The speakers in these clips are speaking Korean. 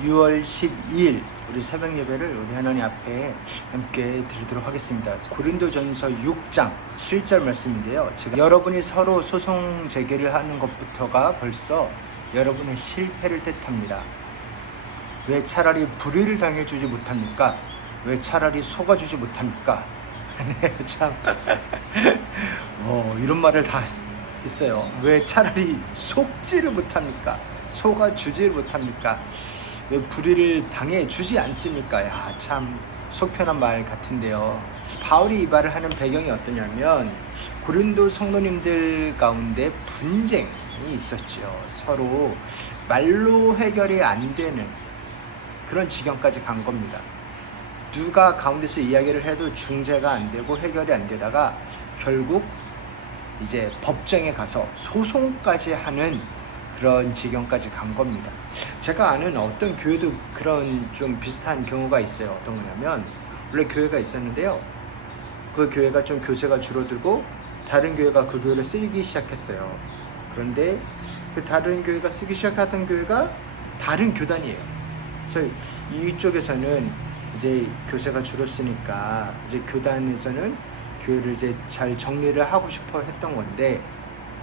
6월 12일 우리 새벽 예배를 우리 하나님 앞에 함께 드리도록 하겠습니다. 고린도전서 6장 7절 말씀인데요. 제가 여러분이 서로 소송 제기를 하는 것부터가 벌써 여러분의 실패를 뜻합니다. 왜 차라리 불의를 당해주지 못합니까? 왜 차라리 속아주지 못합니까? 네, 참 이런 말을 다 있어요. 왜 차라리 속지를 못합니까? 속아주지를 못합니까? 왜 불의를 당해주지 않습니까? 야, 참 속편한 말 같은데요. 바울이 이 말을 하는 배경이 어떠냐면 고린도 성도님들 가운데 분쟁이 있었죠. 서로 말로 해결이 안 되는 그런 지경까지 간 겁니다. 누가 가운데서 이야기를 해도 중재가 안 되고 해결이 안 되다가 결국 이제 법정에 가서 소송까지 하는 그런 지경까지 간 겁니다. 제가 아는 어떤 교회도 그런 좀 비슷한 경우가 있어요. 어떤 거냐면 원래 교회가 있었는데요. 그 교회가 좀 교세가 줄어들고 다른 교회가 그 교회를 쓰기 시작했어요. 그런데 그 다른 교회가 쓰기 시작하던 교회가 다른 교단이에요. 그래서 이쪽에서는 이제 교세가 줄었으니까 이제 교단에서는 교회를 이제 잘 정리를 하고 싶어 했던 건데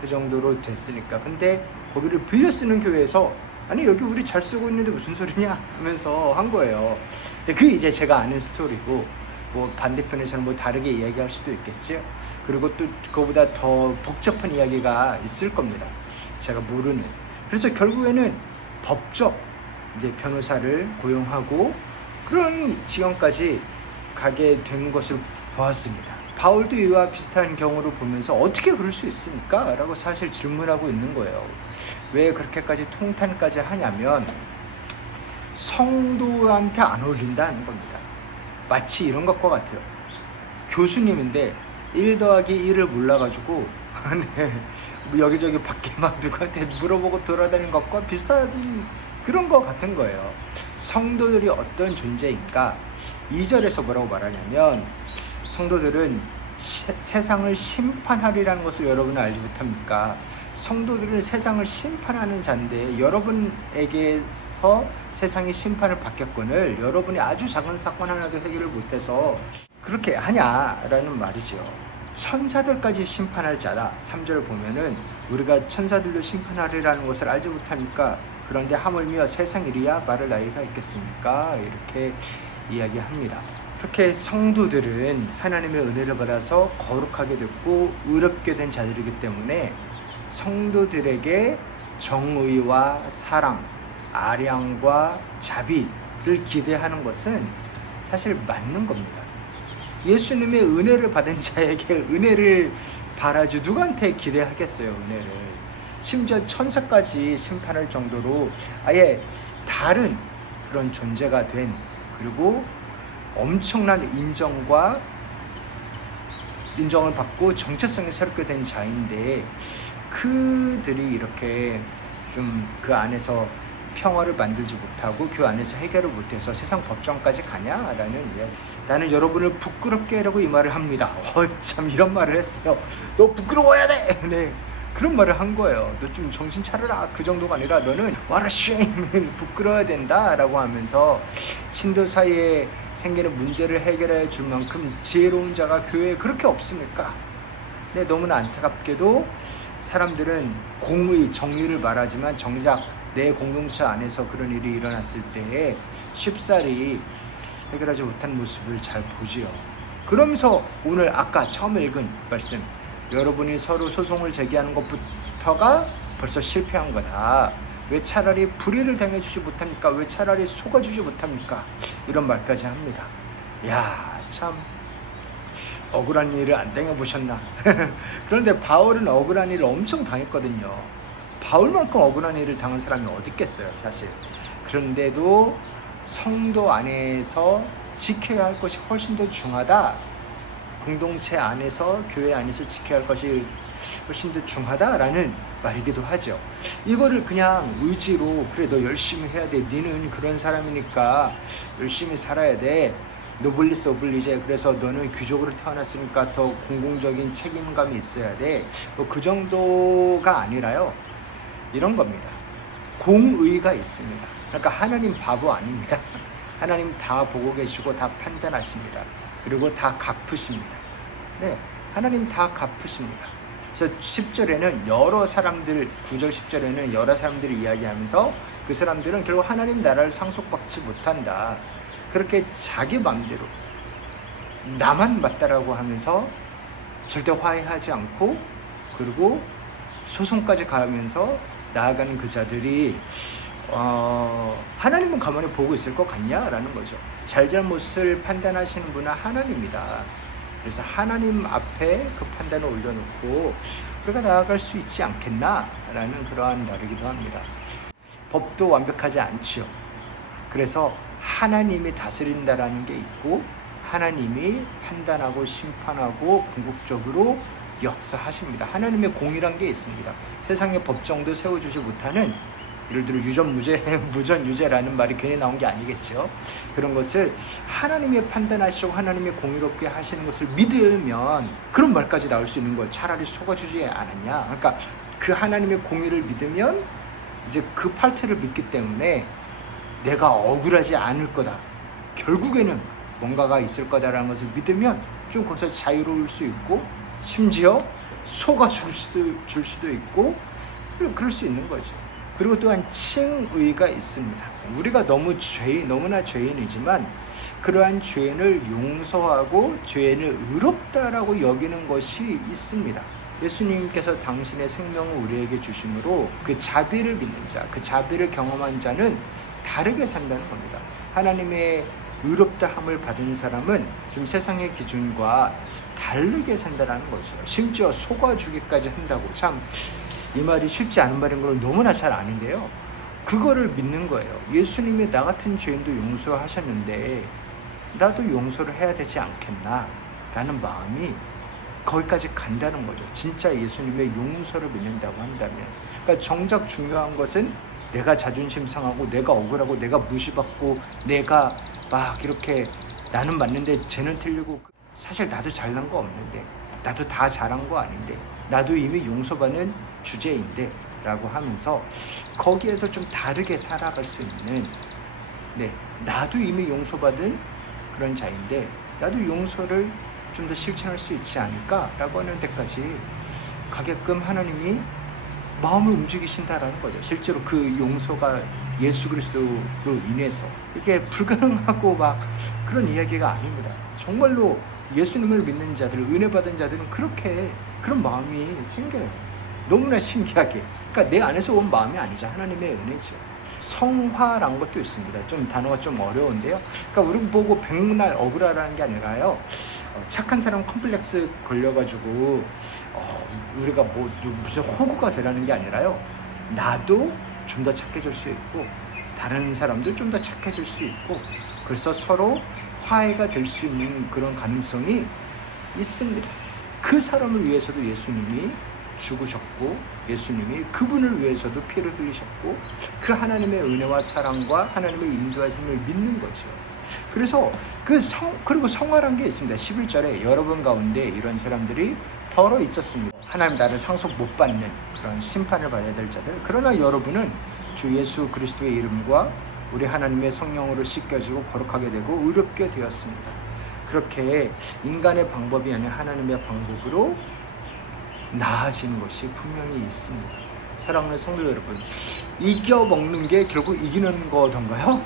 그 정도로 됐으니까. 근데 거기를 빌려 쓰는 교회에서 아니 여기 우리 잘 쓰고 있는데 무슨 소리냐 하면서 한 거예요. 근데 그게 이제 제가 아는 스토리고 뭐 반대편에서는 뭐 다르게 이야기할 수도 있겠죠. 그리고 또 그거보다 더 복잡한 이야기가 있을 겁니다. 제가 모르는. 그래서 결국에는 법적 이제 변호사를 고용하고 그런 지경까지 가게 된 것을 보았습니다. 바울도 이와 비슷한 경우를 보면서 어떻게 그럴 수 있습니까? 라고 사실 질문하고 있는 거예요. 왜 그렇게까지 통탄까지 하냐면 성도한테 안 어울린다는 겁니다. 마치 이런 것과 같아요. 교수님인데 1 더하기 1을 몰라가지고 네, 여기저기 밖에 막 누구한테 물어보고 돌아다니는 것과 비슷한 그런 것 같은 거예요. 성도들이 어떤 존재인가? 2절에서 뭐라고 말하냐면 성도들은 세상을 심판하리라는 것을 여러분은 알지 못합니까? 성도들은 세상을 심판하는 자인데 여러분에게서 세상이 심판을 받겠거늘 여러분이 아주 작은 사건 하나도 해결을 못해서 그렇게 하냐라는 말이죠. 천사들까지 심판할 자다. 3절을 보면은 우리가 천사들도 심판하리라는 것을 알지 못합니까? 그런데 하물며 세상 일이야 말할 나이가 있겠습니까? 이렇게 이야기합니다. 그렇게 성도들은 하나님의 은혜를 받아서 거룩하게 됐고 의롭게 된 자들이기 때문에 성도들에게 정의와 사랑, 아량과 자비를 기대하는 것은 사실 맞는 겁니다. 예수님의 은혜를 받은 자에게 은혜를 바라지 누구한테 기대하겠어요, 은혜를. 심지어 천사까지 심판할 정도로 아예 다른 그런 존재가 된, 그리고 엄청난 인정을 받고 정체성이 새롭게 된 자인데 그들이 이렇게 좀 그 안에서 평화를 만들지 못하고 그 안에서 해결을 못해서 세상 법정까지 가냐라는 이야기. 나는 여러분을 부끄럽게 하려고 이 말을 합니다. 참 이런 말을 했어요. 너 부끄러워야 돼. 네. 그런 말을 한 거예요. 너 좀 정신 차려라. 그 정도가 아니라 너는 what a shame. 부끄러워야 된다 라고 하면서 신도 사이에 생기는 문제를 해결해 줄 만큼 지혜로운 자가 교회에 그렇게 없습니까? 네, 너무나 안타깝게도 사람들은 공의, 정의를 말하지만 정작 내 공동체 안에서 그런 일이 일어났을 때에 쉽사리 해결하지 못한 모습을 잘 보지요. 그러면서 오늘 아까 처음 읽은 말씀, 여러분이 서로 소송을 제기하는 것부터가 벌써 실패한 거다. 왜 차라리 불의를 당해주지 못합니까? 왜 차라리 속아주지 못합니까? 이런 말까지 합니다. 야, 참 억울한 일을 안 당해보셨나? 그런데 바울은 억울한 일을 엄청 당했거든요. 바울만큼 억울한 일을 당한 사람이 어디 있겠어요, 사실. 그런데도 성도 안에서 지켜야 할 것이 훨씬 더 중하다. 공동체 안에서, 교회 안에서 지켜야 할 것이 훨씬 더 중하다라는 말이기도 하죠. 이거를 그냥 의지로 그래 너 열심히 해야 돼. 너는 그런 사람이니까 열심히 살아야 돼. 노블리스 오블리제. 그래서 너는 귀족으로 태어났으니까 더 공공적인 책임감이 있어야 돼. 뭐 그 정도가 아니라요. 이런 겁니다. 공의가 있습니다. 그러니까 하나님 바보 아닙니다. 하나님 다 보고 계시고 다 판단하십니다. 그리고 다 갚으십니다. 네, 하나님 다 갚으십니다. 그래서 10절에는 여러 사람들, 9절 10절에는 여러 사람들이 이야기하면서 그 사람들은 결국 하나님 나라를 상속받지 못한다. 그렇게 자기 마음대로 나만 맞다라고 하면서 절대 화해하지 않고, 그리고 소송까지 가면서 나아가는 그 자들이 하나님은 가만히 보고 있을 것 같냐라는 거죠. 잘잘못을 판단하시는 분은 하나님이다. 그래서 하나님 앞에 그 판단을 올려놓고 우리가 나아갈 수 있지 않겠나라는 그러한 말이기도 합니다. 법도 완벽하지 않지요. 그래서 하나님이 다스린다라는 게 있고, 하나님이 판단하고 심판하고 궁극적으로 역사하십니다. 하나님의 공의란 게 있습니다. 세상의 법정도 세워주지 못하는, 예를 들어 유전무죄, 무전유죄라는 말이 괜히 나온 게 아니겠죠. 그런 것을 하나님이 판단하시고 하나님이 공의롭게 하시는 것을 믿으면 그런 말까지 나올 수 있는 거예요. 차라리 속아주지 않았냐. 그러니까 그 하나님의 공의를 믿으면 이제 그 파트를 믿기 때문에 내가 억울하지 않을 거다, 결국에는 뭔가가 있을 거다라는 것을 믿으면 좀 거기서 자유로울 수 있고, 심지어 속아줄 수도 있고, 그럴 수 있는 거죠. 그리고 또한 칭의가 있습니다. 우리가 너무나 죄인이지만 그러한 죄인을 용서하고 죄인을 의롭다라고 여기는 것이 있습니다. 예수님께서 당신의 생명을 우리에게 주심으로 그 자비를 믿는 자, 그 자비를 경험한 자는 다르게 산다는 겁니다. 하나님의 의롭다함을 받은 사람은 좀 세상의 기준과 다르게 산다는 거죠. 심지어 속아주기까지 한다고, 참 이 말이 쉽지 않은 말인 걸 너무나 잘 아는데요. 그거를 믿는 거예요. 예수님이 나 같은 죄인도 용서하셨는데 나도 용서를 해야 되지 않겠나 라는 마음이 거기까지 간다는 거죠. 진짜 예수님의 용서를 믿는다고 한다면. 그러니까 정작 중요한 것은 내가 자존심 상하고 내가 억울하고 내가 무시받고 내가 막 이렇게 나는 맞는데 쟤는 틀리고, 사실 나도 잘난 거 없는데, 나도 다 잘한 거 아닌데, 나도 이미 용서받는 주제인데 라고 하면서 거기에서 좀 다르게 살아갈 수 있는, 나도 이미 용서받은 그런 자인데 나도 용서를 좀 더 실천할 수 있지 않을까 라고 하는 데까지 가게끔 하나님이 마음을 움직이신다라는 거죠. 실제로 그 용서가 예수 그리스도로 인해서 이게 불가능하고 막 그런 이야기가 아닙니다. 정말로 예수님을 믿는 자들, 은혜 받은 자들은 그런 마음이 생겨요. 너무나 신기하게. 그러니까 내 안에서 온 마음이 아니죠. 하나님의 은혜죠. 성화라는 것도 있습니다. 좀 단어가 좀 어려운데요. 그러니까 우리 보고 백날 억울하라는 게 아니라요. 착한 사람 컴플렉스 걸려가지고 우리가 무슨 호구가 되라는 게 아니라요. 나도 좀 더 착해질 수 있고 다른 사람도 좀 더 착해질 수 있고, 그래서 서로 화해가 될 수 있는 그런 가능성이 있습니다. 그 사람을 위해서도 예수님이 죽으셨고, 예수님이 그분을 위해서도 피를 흘리셨고, 그 하나님의 은혜와 사랑과 하나님의 인도하심을 믿는 거죠. 그래서 그리고 성화란 게 있습니다. 11절에 여러분 가운데 이런 사람들이 더러 있었습니다. 하나님 나를 상속 못 받는 그런 심판을 받아야 될 자들. 그러나 여러분은 주 예수 그리스도의 이름과 우리 하나님의 성령으로 씻겨지고 거룩하게 되고 의롭게 되었습니다. 그렇게 인간의 방법이 아닌 하나님의 방법으로 나아지는 것이 분명히 있습니다. 사랑하는 성도 여러분, 이겨먹는 게 결국 이기는 거던가요?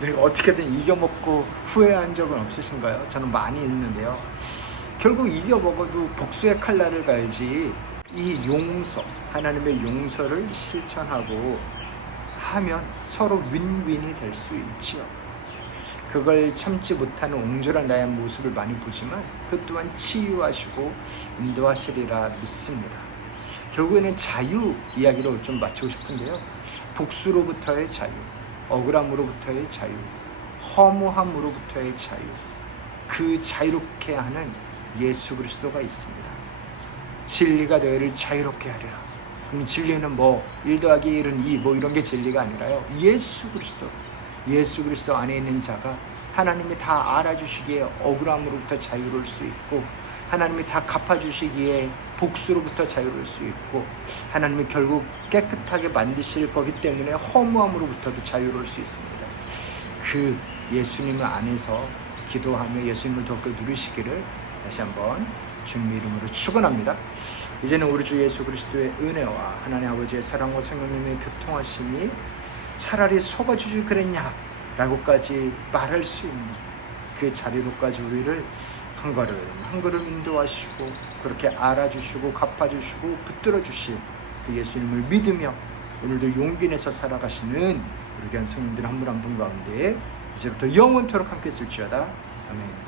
내가 어떻게든 이겨먹고 후회한 적은 없으신가요? 저는 많이 있는데요. 결국 이겨먹어도 복수의 칼날을 갈지, 이 용서, 하나님의 용서를 실천하고 하면 서로 윈윈이 될 수 있지요. 그걸 참지 못하는 옹졸한 나의 모습을 많이 보지만 그 또한 치유하시고 인도하시리라 믿습니다. 결국에는 자유 이야기로 좀 마치고 싶은데요. 복수로부터의 자유, 억울함으로부터의 자유, 허무함으로부터의 자유, 그 자유롭게 하는 예수 그리스도가 있습니다. 진리가 너희를 자유롭게 하리라. 그럼 진리는 1 더하기 1은 2 이런 게 진리가 아니라요. 예수 그리스도 안에 있는 자가 하나님이 다 알아주시기에 억울함으로부터 자유로울 수 있고, 하나님이 다 갚아주시기에 복수로부터 자유로울 수 있고, 하나님이 결국 깨끗하게 만드실 거기 때문에 허무함으로부터도 자유로울 수 있습니다. 그 예수님 안에서 기도하며 예수님을 더욱더 누리시기를 다시 한번 주님의 이름으로 축원합니다. 이제는 우리 주 예수 그리스도의 은혜와 하나님 아버지의 사랑과 성령님의 교통하심이 차라리 속아주지 그랬냐 라고까지 말할 수 있는 그 자리로까지 우리를 한 걸음 한 걸음 인도하시고, 그렇게 알아주시고 갚아주시고 붙들어주실 그 예수님을 믿으며 오늘도 용기 내서 살아가시는 우리 교회 성도들 한 분 한 분 가운데 이제부터 영원토록 함께 있을지어다. 아멘.